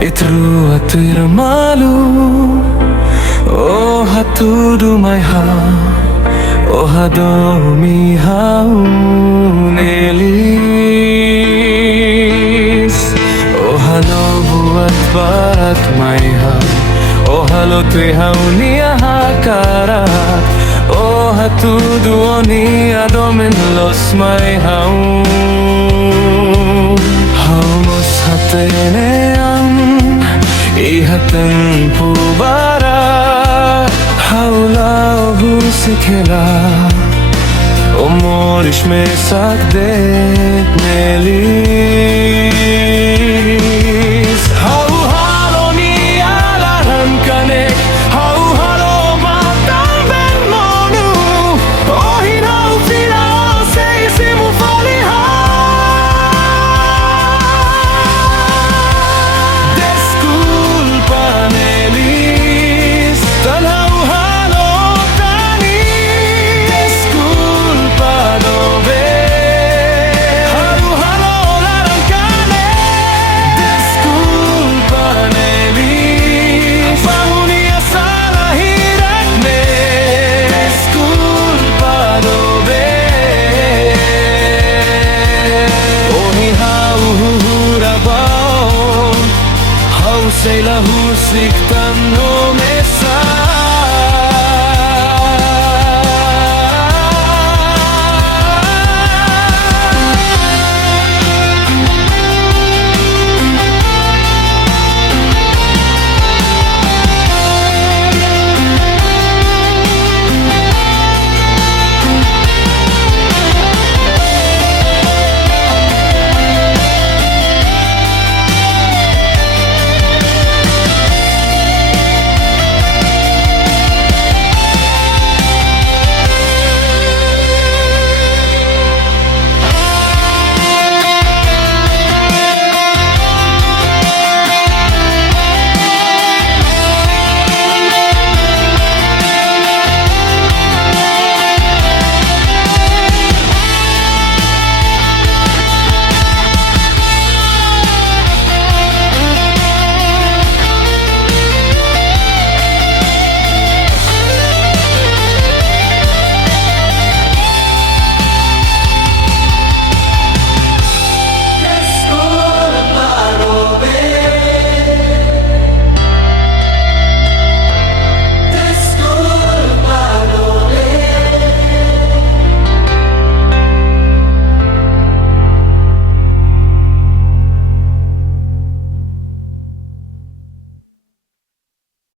Itru atir malu O hatudu mai ha O hadomi haunelis O halobu at barat mai ha O halotwe hauni ahakarat O hatudu oni adomen los mai haun Haumos hatenean Ihatan pubara Haula husikela Omorish mesakdet nelis Hau haloni alaran kane Hau halo matan ben monu Ohin hau fila seisimu foliha Sei la husik tan no mesa